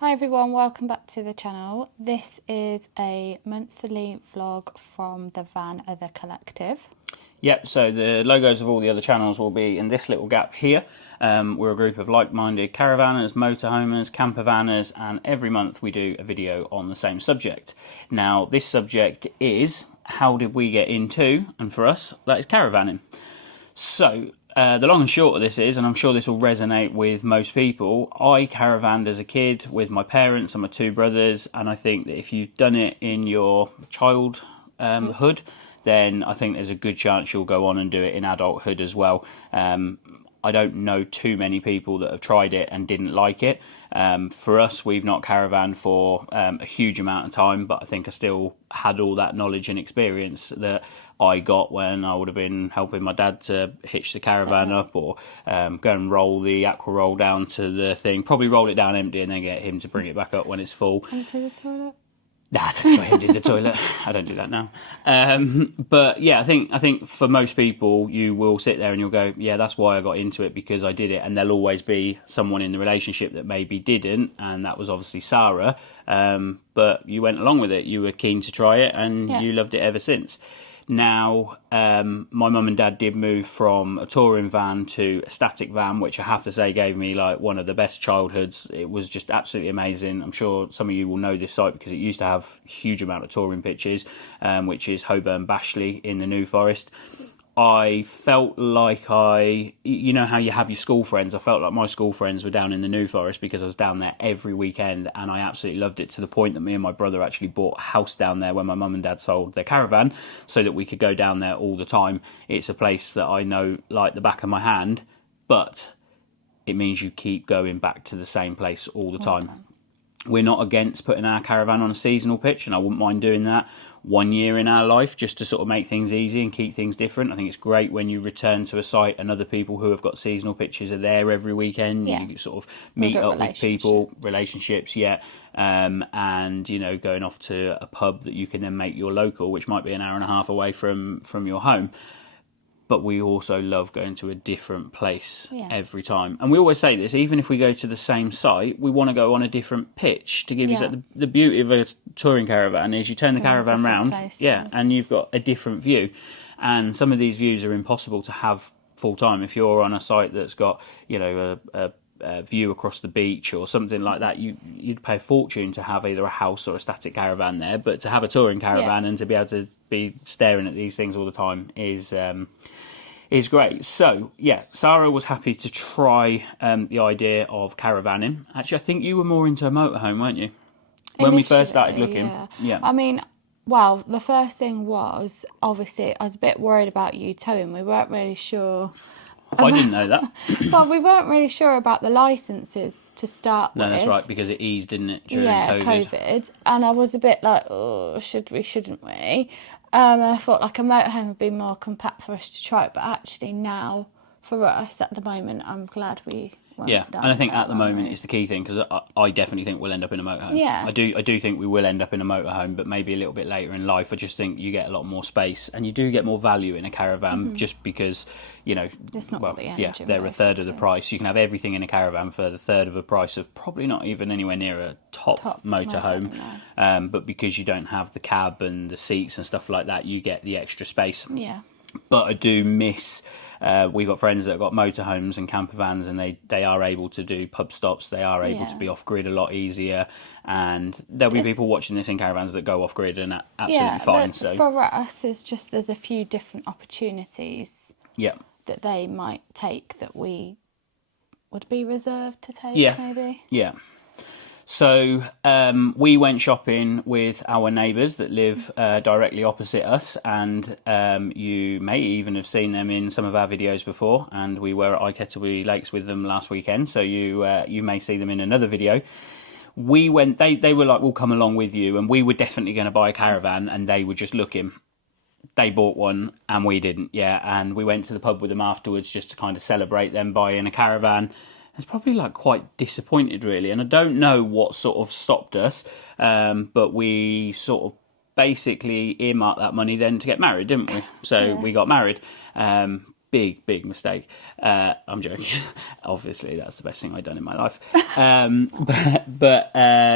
Hi everyone, welcome back to the channel. This is a monthly vlog from the Van Other Collective. Yep, so the logos of all the other channels will be in this little gap here. We're a group of like-minded caravanners, motorhomers, campervanners, and every month we do a video on the same subject. Now, this subject is, how did we get into, and for us, that is caravanning. So, the long and short of this is, and I'm sure this will resonate with most people, I caravanned as a kid with my parents and my two brothers, and I think that if you've done it in your childhood, then I think there's a good chance you'll go on and do it in adulthood as well. I don't know too many people that have tried it and didn't like it. For us, we've not caravanned for a huge amount of time, but I think I still had all that knowledge and experience that I got when I would have been helping my dad to hitch the caravan up, or go and roll the aqua roll down to the thing. Probably roll it down empty and then get him to bring it back up when it's full. Into the toilet? Nah, I don't put him in the toilet. I don't do that now. But yeah, I think for most people, you will sit there and you'll go, yeah, that's why I got into it, because I did it. And there'll always be someone in the relationship that maybe didn't, and that was obviously Sara. But you went along with it. You were keen to try it, and you loved it ever since. Now, my mum and dad did move from a touring van to a static van, which I have to say gave me like one of the best childhoods. It was just absolutely amazing. I'm sure some of you will know this site because it used to have a huge amount of touring pitches, which is Holborn Bashley in the New Forest. I felt like you know how you have your school friends? I felt like my school friends were down in the New Forest because I was down there every weekend, and I absolutely loved it, to the point that me and my brother actually bought a house down there when my mum and dad sold their caravan, so that we could go down there all the time. It's a place that I know like the back of my hand, but it means you keep going back to the same place all the time. We're not against putting our caravan on a seasonal pitch, and I wouldn't mind doing that 1 year in our life just to sort of make things easy and keep things different. I think it's great when you return to a site and other people who have got seasonal pitches are there every weekend. Yeah. You sort of meet up with people, relationships, and you know, going off to a pub that you can then make your local, which might be an hour and a half away from your home. But we also love going to a different place every time. And we always say this, even if we go to the same site, we want to go on a different pitch to give you the beauty of a touring caravan is you turn the caravan round, and you've got a different view. And some of these views are impossible to have full time. If you're on a site that's got, you know, a view across the beach or something like that, you'd pay a fortune to have either a house or a static caravan there. But to have a touring caravan and to be able to be staring at these things all the time is great. So yeah, Sara was happy to try the idea of caravanning. Actually, I think you were more into a motorhome, weren't you, when we first started looking? Yeah. I mean, well, the first thing was, obviously, I was a bit worried about you towing. We weren't really sure. I didn't know that. Well, we weren't really sure about the licences to start with. No, that's right, because it eased, didn't it, during COVID. And I was a bit like, oh, shouldn't we? And I thought like a motorhome would be more compact for us to try it. But actually now, for us, at the moment, I'm glad we went down. And I think at the moment is the key thing, because I definitely think we'll end up in a motorhome. Yeah. I do think we will end up in a motorhome, but maybe a little bit later in life. I just think you get a lot more space, and you do get more value in a caravan, just because, you know, it's not the engine, they're a third of the price. You can have everything in a caravan for the third of the price of probably not even anywhere near a top motorhome. But because you don't have the cab and the seats and stuff like that, you get the extra space. Yeah. But I do miss, we've got friends that have got motorhomes and camper vans, and they are able to do pub stops. They are able to be off grid a lot easier, and there'll be people watching this in caravans that go off grid and absolutely fine. So for us, it's just there's a few different opportunities that they might take that we would be reserved to take, maybe. Yeah. So we went shopping with our neighbours that live directly opposite us, and you may even have seen them in some of our videos before, and we were at Iketawee Lakes with them last weekend, so you may see them in another video. We went, they were like, we'll come along with you, and we were definitely going to buy a caravan, and they were just looking. They bought one and we didn't, and we went to the pub with them afterwards just to kind of celebrate them buying a caravan. I was probably like quite disappointed, really, and I don't know what sort of stopped us, but we sort of basically earmarked that money then to get married, didn't we? So we got married. big mistake. I'm joking. Obviously, that's the best thing I've done in my life.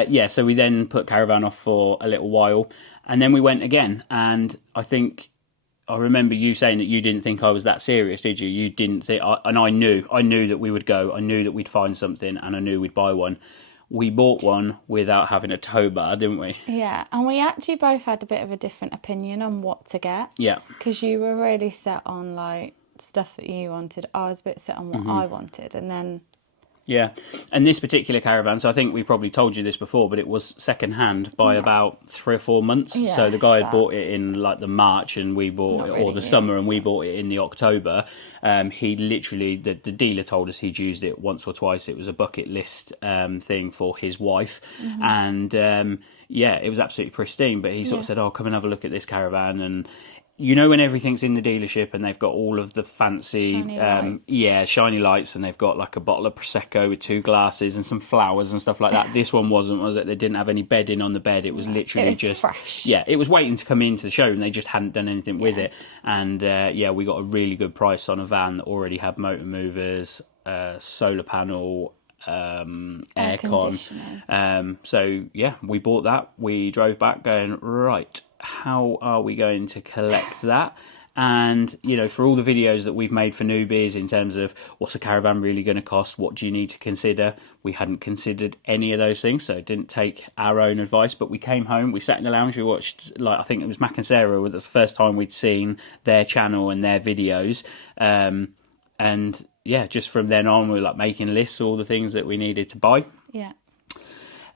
Yeah, so we then put Caravan off for a little while, and then we went again. And I remember you saying that you didn't think I was that serious, did you? You didn't think, and I knew that we would go. I knew that we'd find something, and I knew we'd buy one. We bought one without having a tow bar, didn't we? Yeah, and we actually both had a bit of a different opinion on what to get. Yeah. Because you were really set on, like, stuff that you wanted. I was a bit set on what I wanted, and then... Yeah, and this particular Caravan, so I think we probably told you this before, but it was second hand by about 3 or 4 months. Yeah, so the guy had bought it in like the March, and we bought it, or the summer, and we bought it in the October. He literally, the dealer told us he'd used it once or twice. It was a bucket list thing for his wife, and yeah, it was absolutely pristine. But he sort of said, "Oh, come and have a look at this Caravan," and you know when everything's in the dealership and they've got all of the fancy, shiny lights, and they've got like a bottle of Prosecco with 2 glasses and some flowers and stuff like that. This one wasn't, was it? They didn't have any bedding on the bed. It was literally just fresh. Yeah, it was waiting to come into the showroom. They just hadn't done anything with it. And we got a really good price on a van that already had motor movers, solar panel, aircon. So yeah, we bought that. We drove back going, right, how are we going to collect that? And you know, for all the videos that we've made for newbies in terms of what's a Caravan really going to cost, what do you need to consider, we hadn't considered any of those things, so didn't take our own advice. But we came home, we sat in the lounge, we watched, like, I think it was Mac and Sarah, was the first time we'd seen their channel and their videos, and yeah, just from then on we were like making lists, all the things that we needed to buy. Yeah.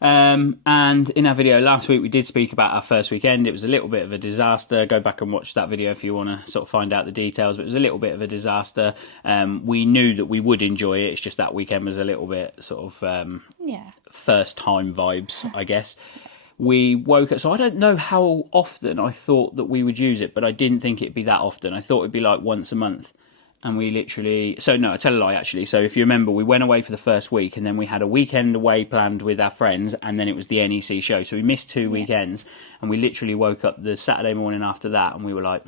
And in our video last week, we did speak about our first weekend. It was a little bit of a disaster. Go back and watch that video if you want to sort of find out the details. But it was a little bit of a disaster. We knew that we would enjoy it. It's just that weekend was a little bit sort of first time vibes, I guess. We woke up, so I don't know how often I thought that we would use it, but I didn't think it'd be that often. I thought it'd be like once a month. And we literally... So, no, I tell a lie, actually. So, if you remember, we went away for the first week, and then we had a weekend away planned with our friends, and then it was the NEC show. So, we missed 2 weekends, and we literally woke up the Saturday morning after that, and we were like,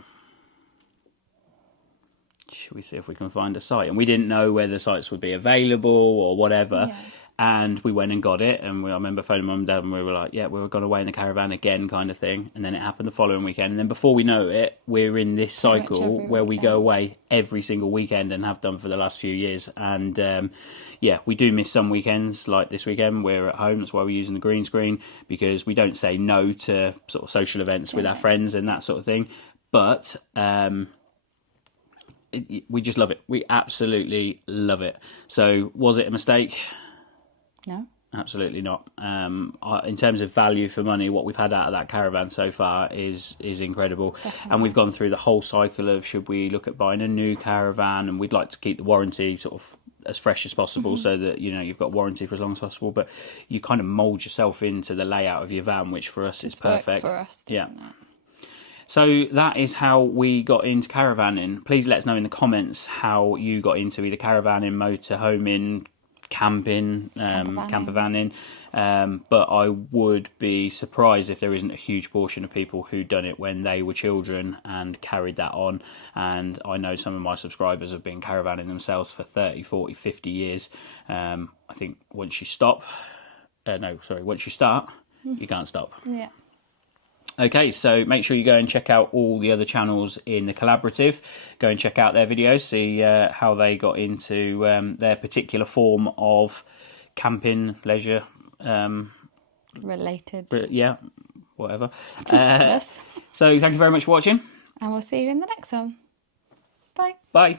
should we see if we can find a site? And we didn't know whether sites would be available or whatever. Yeah. And we went and got it, and I remember phoning Mum and Dad, and we were like, yeah, we were going away in the Caravan again, kind of thing. And then it happened the following weekend. And then before we know it, we're in this cycle where we go away every single weekend and have done for the last few years. And we do miss some weekends, like this weekend. We're at home, that's why we're using the green screen, because we don't say no to sort of social events with our friends and that sort of thing. But we just love it. We absolutely love it. So was it a mistake? No, absolutely not. In terms of value for money, what we've had out of that Caravan so far is incredible. Definitely. And we've gone through the whole cycle of should we look at buying a new Caravan, and we'd like to keep the warranty sort of as fresh as possible, so that you know you've got warranty for as long as possible. But you kind of mould yourself into the layout of your van, which for us is perfect. Works for us, doesn't it? So that is how we got into caravanning. Please let us know in the comments how you got into either caravanning, motorhoming, camping, campervanning. But I would be surprised if there isn't a huge portion of people who done it when they were children and carried that on. And I know some of my subscribers have been caravanning themselves for 30, 40, 50 years. I think once you start, you can't stop. Yeah. Okay, so make sure you go and check out all the other channels in the collaborative. Go and check out their videos, see how they got into their particular form of camping, leisure. Related. Whatever. Yes. So thank you very much for watching. And we'll see you in the next one. Bye. Bye.